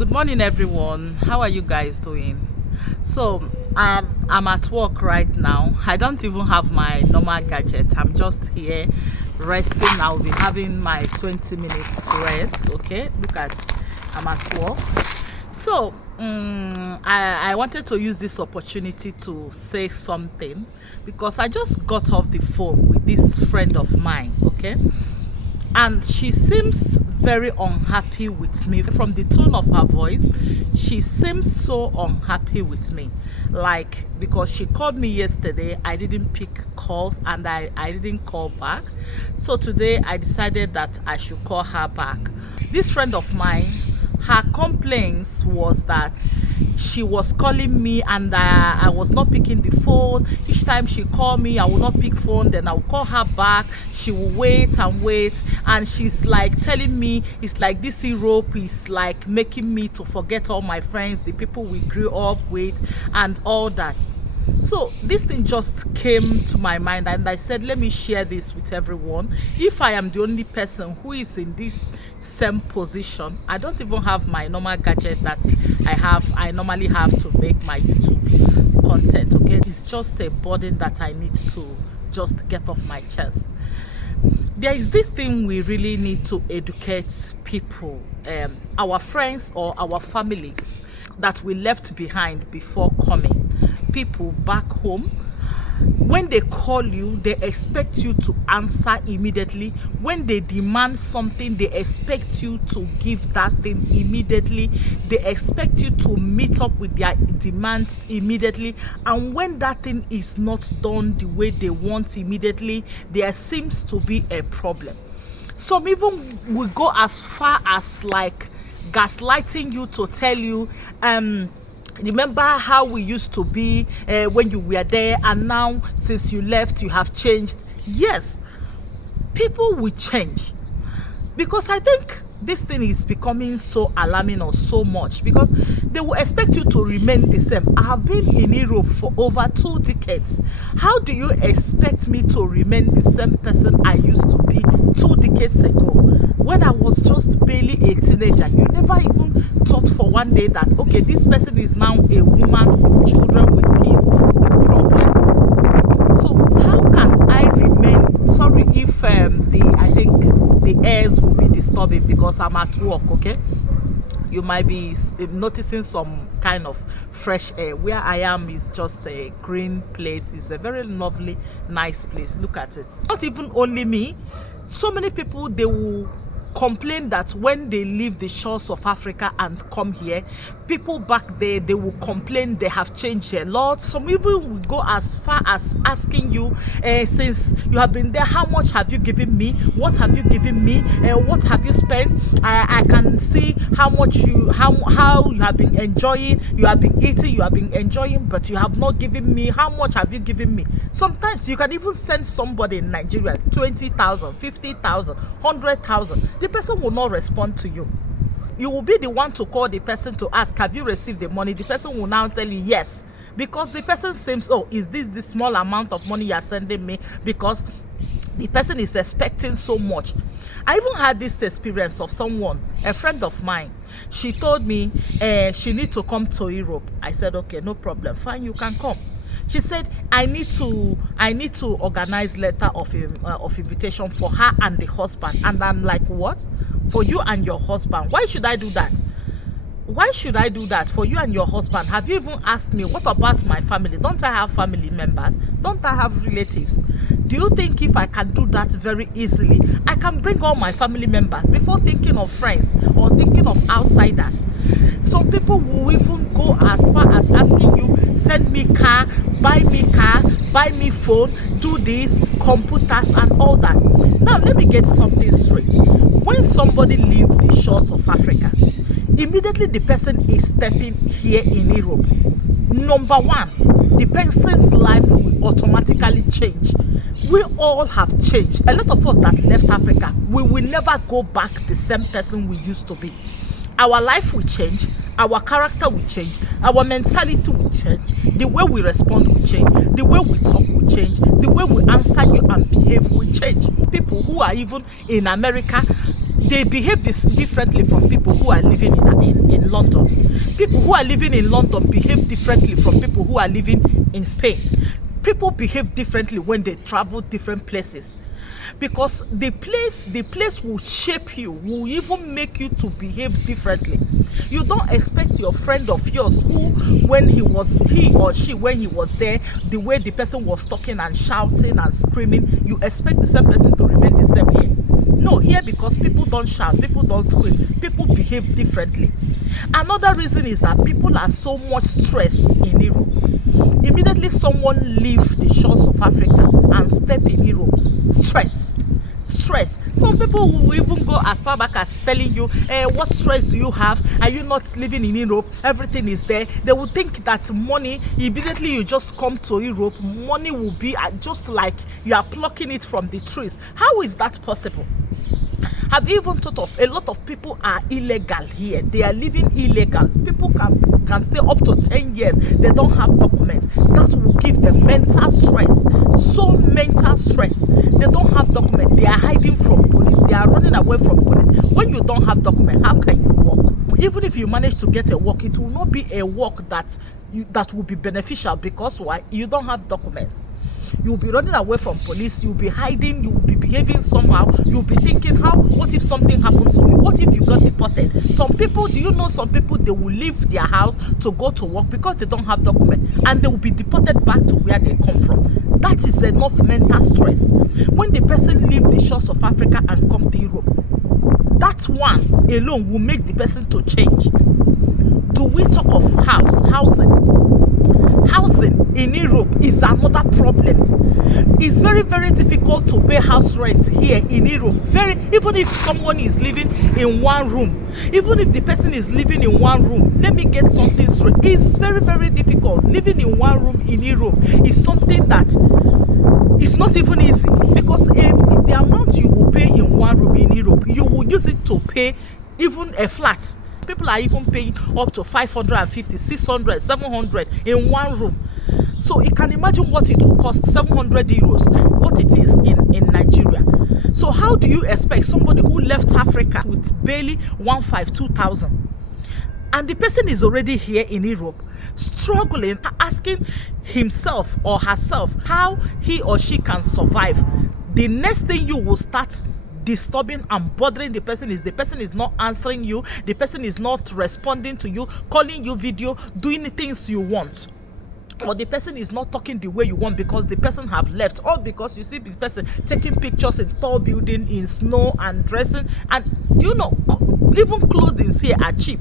Good morning, everyone. How are you guys doing? I'm at work right now. I don't even have my normal gadget. I'm just here resting. I'll be having my 20 minutes rest. Okay, look at, I'm at work. I wanted to use this opportunity to say something because I just got off the phone with this friend of mine. Okay, and she seems very unhappy with me. From the tone of her voice, she seems so unhappy with me, like, because she called me yesterday, I didn't pick calls, and I didn't call back. So today I decided that I should call her back. This friend of mine, her complaints was that she was calling me and I was not picking the phone. Each time she called me, I will not pick phone, then I will call her back. She will wait and wait, and she's like telling me it's like this Europe is like making me to forget all my friends, the people we grew up with and all that. So this thing just came to my mind, and I said, let me share this with everyone. If I am the only person who is in this same position, I don't even have my normal gadget that I normally have to make my YouTube content. Okay, it's just a burden that I need to just get off my chest. There is this thing we really need to educate people, our friends or our families that we left behind before coming. People back home, when they call you, they expect you to answer immediately. When they demand something, they expect you to give that thing immediately. They expect you to meet up with their demands immediately. And when that thing is not done the way they want immediately, there seems to be a problem. Some even will go as far as like gaslighting you to tell you, remember how we used to be when you were there, and now since you left you have changed. Yes, people will change, because I think this thing is becoming so alarming or so much, because they will expect you to remain the same. I have been in Europe for over 2 decades. How do you expect me to remain the same person I used to be 2 decades ago, when I was just barely a teenager? You never even thought for one day that, okay, this person is now a woman with children, with kids, with problems. So how can I remain? Sorry if I think the airs will be disturbing because I'm at work. Okay, you might be noticing some kind of fresh air. Where I am is just a green place. It's a very lovely, nice place. Look at it. Not even only me, so many people, they will complain that when they leave the shores of Africa and come here, people back there, they will complain they have changed a lot. Some even will go as far as asking you, since you have been there, how much have you given me? What have you given me? What have you spent? I can see how much how you have been enjoying, you have been eating, you have been enjoying, but you have not given me. How much have you given me? Sometimes you can even send somebody in Nigeria 20,000, 50,000, 100,000. The person will not respond to you. You will be the one to call the person to ask, have you received the money? The person will now tell you yes, because the person seems, oh, is this the small amount of money you are sending me? Because the person is expecting so much. I even had this experience of someone, a friend of mine. She told me she need to come to Europe. I said, okay, no problem, fine, you can come. She said, I need to organize letter of invitation for her and the husband. And I'm like, what? For you and your husband? Why should I do that? Why should I do that for you and your husband? Have you even asked me, what about my family? Don't I have family members? Don't I have relatives? Do you think if I can do that very easily, I can bring all my family members before thinking of friends or thinking of outsiders? Some people will even go as far as asking you, send me car, buy me phone, do this, computers and all that. Now let me get something straight. When somebody leaves the shores of Africa, immediately the person is stepping here in Europe. Number one, the person's life will automatically change. We all have changed. A lot of us that left Africa, we will never go back the same person we used to be. Our life will change, our character will change, our mentality will change, the way we respond will change, the way we talk will change, the way we answer you and behave will change. People who are even in America, they behave this differently from people who are living in London. People who are living in London behave differently from people who are living in Spain. People behave differently when they travel different places, because the place will shape you, will even make you to behave differently. You don't expect your friend of yours who, when he or she when he was there, the way the person was talking and shouting and screaming, you expect the same person to remain the same here. No, here, because people don't shout, people don't scream, people behave differently. Another reason is that people are so much stressed in Europe. Immediately someone leave the shores of Africa and step in Europe, stress. Some people will even go as far back as telling you, what stress do you have? Are you not living in Europe? Everything is there. They will think that money, immediately you just come to Europe, money will be just like you are plucking it from the trees. How is that possible? Have you even thought of, a lot of people are illegal here. They are living illegal. People can stay up to 10 years. They don't have documents. That will give them mental stress. So mental stress. They don't have documents. They are hiding from police. They are running away from police. When you don't have documents, how can you work? Even if you manage to get a work, it will not be a work that will be beneficial, because why? You don't have documents. You'll be running away from police, you'll be hiding, you'll be behaving somehow, you'll be thinking, what if something happens to me? What if you got deported? Some people, do you know some people, they will leave their house to go to work because they don't have documents, and they will be deported back to where they come from. That is enough mental stress. When the person leave the shores of Africa and come to Europe, that one alone will make the person to change. Do we talk of housing? Housing in Europe is another problem. It's very, very difficult to pay house rent here in Europe. Even if someone is living in one room, even if the person is living in one room, let me get something straight. It's very, very difficult. Living in one room in Europe is something that is not even easy, because the amount you will pay in one room in Europe, you will use it to pay even a flat. People are even paying up to 550, 600, 700 in one room. So you can imagine what it will cost, 700 euros, what it is in Nigeria. So how do you expect somebody who left Africa with barely 2,000, and the person is already here in Europe, struggling, asking himself or herself how he or she can survive? The next thing you will start disturbing and bothering the person is not answering you, the person is not responding to you, calling you video, doing the things you want, or the person is not talking the way you want because the person have left, or because you see the person taking pictures in tall building in snow and dressing. And do you know, even clothing here are cheap.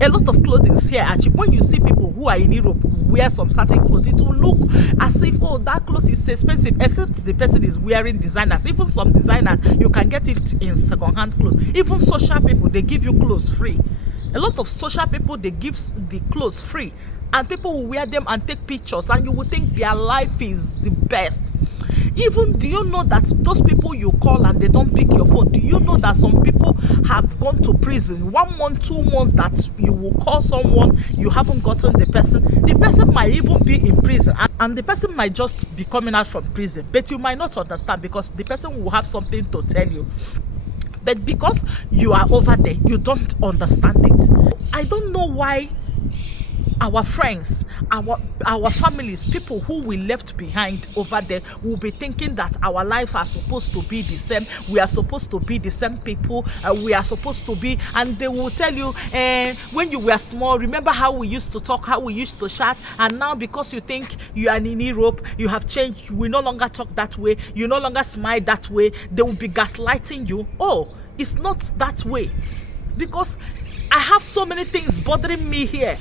A lot of clothing here are cheap. When you see people who are in Europe wear some certain clothes, it will look as if, oh, that cloth is expensive, except the person is wearing designers. Even some designers, you can get it in second-hand clothes. Even social people, they give you clothes free. A lot of social people, they give the clothes free, and people will wear them and take pictures, and you will think their life is the best. Even, do you know that those people you call and they don't pick your phone, do you know that some people have gone to prison 1 month, 2 months, that you will call someone, you haven't gotten the person might even be in prison, and the person might just be coming out from prison, but you might not understand because the person will have something to tell you. But because you are over there, you don't understand it. I don't know why our friends, our families, people who we left behind over there will be thinking that our life are supposed to be the same. We are supposed to be the same people. We are supposed to be, and they will tell you, when you were small, remember how we used to talk, how we used to chat, and now because you think you are in Europe, you have changed. We no longer talk that way. You no longer smile that way. They will be gaslighting you. Oh, it's not that way, because I have so many things bothering me here.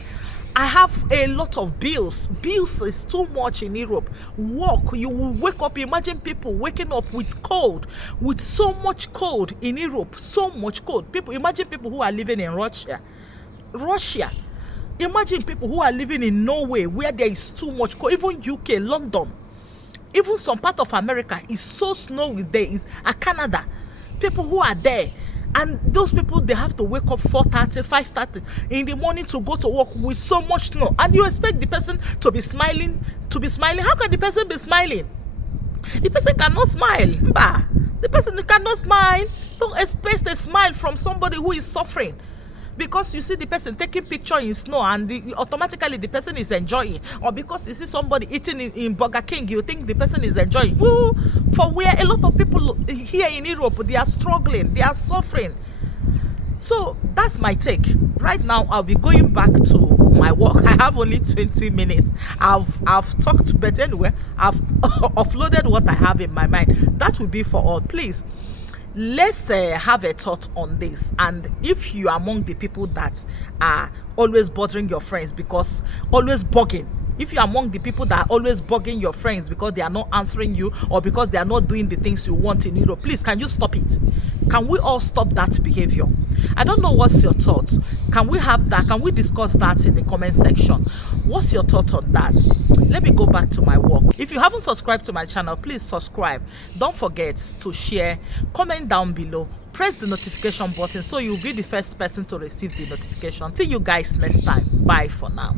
I have a lot of bills. Bills is too much in Europe. Work, you will wake up. Imagine people waking up with cold, with so much cold in Europe, so much cold. Imagine people who are living in Russia. Imagine people who are living in Norway, where there is too much cold. Even UK, London, even some part of America is so snowy there. Is Canada. People who are there. And those people, they have to wake up 4:30, 5:30 in the morning to go to work with so much snow. And you expect the person to be smiling, How can the person be smiling? The person cannot smile. The person cannot smile. Don't expect a smile from somebody who is suffering because you see the person taking picture in snow and automatically the person is enjoying, or because you see somebody eating in Burger King, you think the person is enjoying. Ooh, for where a lot of people here in Europe, they are struggling, they are suffering. So that's my take. Right now I'll be going back to my work. I have only 20 minutes. I've talked, but anyway, I've offloaded what I have in my mind. That will be for all. Please, let's have a thought on this. And if you are among the people that are always bothering your friends, because always bugging, if you are among the people that are always bugging your friends because they are not answering you or because they are not doing the things you want in Europe, please, can you stop it? Can we all stop that behavior? I don't know what's your thoughts. Can we have that? Can we discuss that in the comment section? What's your thought on that? Let me go back to my work. If you haven't subscribed to my channel, please subscribe. Don't forget to share, comment down below, press the notification button so you'll be the first person to receive the notification. See you guys next time. Bye for now.